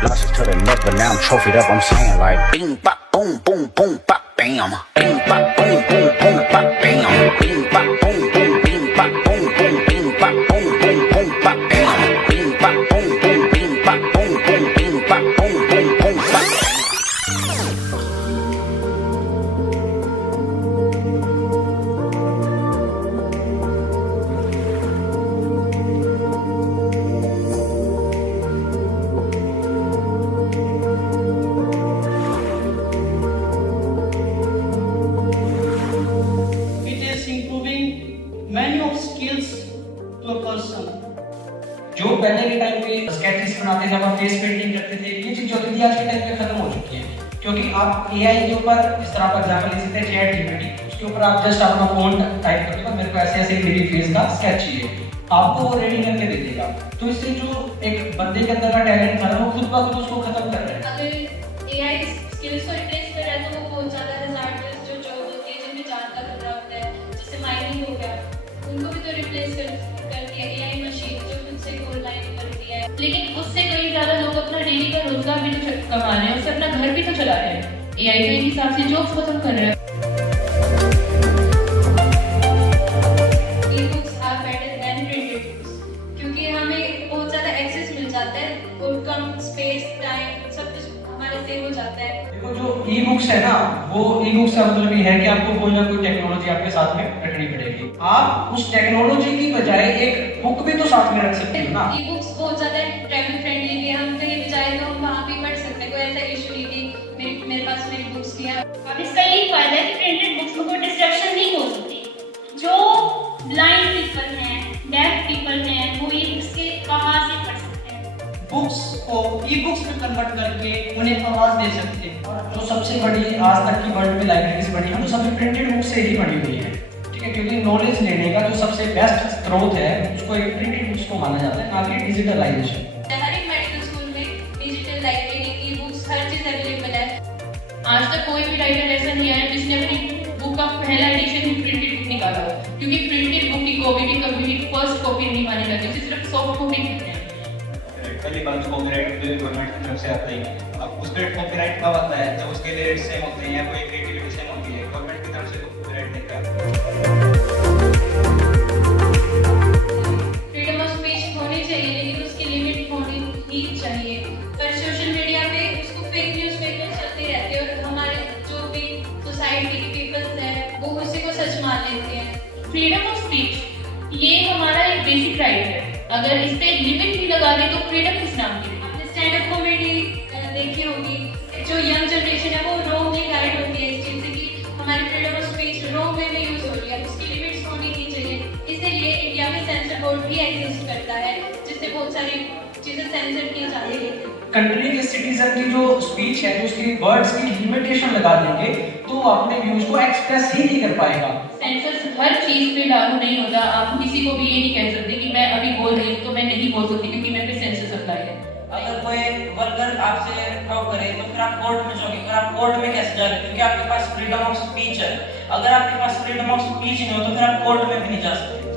Losses to the neck, but now I'm trophied up. I'm saying like, bing, bop, boom, boom, boom, bop, bam. Bing, bop, boom, boom, boom, bop, bam. Bing, bop, boom, boom, bing, bop, boom, boom, bing, bop, boom, boom, boom, bop, bam. Bing, bop, boom, boom, bing, bop, boom, boom, bing, bop, boom, boom, boom, bop, bam. It is improving many of skills to a person. जो पहले के time पे sketches बनाते थे, हम face painting करते थे, ये चीज जो थी आज के टाइम पे खत्म हो चुकी है, क्योंकि आप एआई के ऊपर इस तरह का एग्जांपल ले सकते हैं, चैट जीपीटी, उसके ऊपर आप जस्ट अपना फोन टाइप कर दो, मेरे को ऐसे ऐसे मेरी फेस का स्केच चाहिए, आपको वो रेडी करके दे देगा। तो इससे जो एक बंदे के अंदर का टैलेंट था वो खुद ब खुद उसको खत्म कर रहा है। अगर एआई स्किल्स को रिप्लेस कर रहा है तो वो बहुत ज़्यादा हज़ार्डस जो जॉब होती है जिनमें जान का खतरा होता है, जैसे माइनिंग हो गया, उनको भी तो रिप्लेस कर दिया एआई मशीन जो खुद से कोड लाइन करती है। लेकिन उससे कई ज़्यादा लोग अपना डेली का रोजगार भी तो कमा रहे हैं, उससे अपना घर भी तो चला रहे हैं। एआई के हिसाब से जॉब्स खत्म कर रहा है। Ebooks are better than printed books क्योंकि हमें बहुत ज़्यादा एक्सेस मिल जाता है और कम स्पेस टाइम सब कुछ हमारे सेव हो जाता है। देखो जो ई बुक्स है ना, वो ई बुक्स का मतलब ये है कि आपको कोई ना कोई टेक्नोलॉजी आपके साथ में रखनी पड़ेगी। आप उस टेक्नोलॉजी की बजाय एक बुक भी तो साथ में रख सकते हैं ना। ई-बुक्स बहुत ज़्यादा ट्रैवल फ्रेंडली है, हम कहीं भी जाए तो हम वहाँ भी पढ़ सकते हैं, कोई ऐसा इशू नहीं कि मेरे पास मेरी बुक्स नहीं है। अब इसका यही फायदा है कि प्रिंटेड बुक्स में कोई डिस्ट्रैक्शन नहीं हो सकती। जो ब्लाइंड पीपल हैं, डेफ पीपल हैं, वो ई बुक्स के कहाँ से पढ़ सकते हैं। बुक्स को ई-बुक्स में कन्वर्ट करके उन्हें आवाज दे सकते हैं। और जो सबसे बड़ी आज तक की वर्ल्ड में लाइब्रेरीज बनी है, वो सभी प्रिंटेड बुक से ही बनी हुई है, ठीक है, क्योंकि नॉलेज लेने का जो सबसे बेस्ट स्रोत है उसको एक प्रिंटेड बुक्स को माना जाता है, ना कि डिजिटलाइजेशन। हर एक मेडिकल स्कूल में डिजिटल लाइब्रेरी, ई-बुक्स हर चीज़ अवेलेबल है। आज तक कोई भी राइटर ऐसा नहीं आया जिसने अपनी बुक का पहला एडिशन ही प्रिंटेड बुक निकाला हो, क्योंकि प्रिंटेड बुक की कॉपी भी कभी भी फर्स्ट कॉपी नहीं मानी जाती, उसे सिर्फ सॉफ्ट कॉपी कहते हैं। पहली बार जो कॉपीराइट गवर्नमेंट की तरफ से आता है, अब उस पर कॉपीराइट कब आता है जब उसके लिरिक्स सेम होते हैं या कोई क्रिएटिविटी सेम होती है, गवर्नमेंट की तरफ से कॉपीराइट नहीं आता। फ्रीडम ऑफ स्पीच होनी चाहिए लेकिन उसकी लिमिट होनी ही चाहिए। पर सोशल मीडिया पे उसको फेक न्यूज़ चलती रहती है और हमारे जो भी सोसाइटी के पीपल्स हैं वो उसी को सच मान लेते हैं। फ्रीडम ऑफ स्पीच ये हमारा एक बेसिक राइट है, अगर इस पे लिमिट भी लगा दे तो फ्रीडम किस नाम की रहेगी। आपने स्टैंड अप कॉमेडी देखी होगी, जो यंग जनरेशन है वो रॉन्गली गाइड होती है इस चीज़ से कि हमारी freedom of speech wrong way में यूज़ हो रही है, उसकी लिमिट्स होनी नहीं चाहिए। इसीलिए इंडिया में सेंसर बोर्ड भी एग्जिस्ट करता है जिससे बहुत सारी चीज़ें सेंसर की जाती है। कंट्री के सिटीजन की जो स्पीच है, जो उसकी वर्ड्स की लिमिटेशन लगा देंगे तो वो अपने व्यूज को एक्सप्रेस ही नहीं कर पाएगा। सेंसर हर चीज पे लागू नहीं होता। आप किसी को भी ये नहीं कह सकते कि मैं अभी बोल रही हूँ तो मैं नहीं बोल सकती क्योंकि मेरे पे सेंसर अप्लाई है। अगर कोई वर्कर आपसे टॉक करे तो फिर आप कोर्ट में जाओगे, और आप कोर्ट में कैसे जा रहे क्योंकि आपके पास फ्रीडम ऑफ स्पीच है। अगर आपके पास फ्रीडम ऑफ स्पीच नहीं हो तो फिर आप कोर्ट में भी नहीं जा सकते।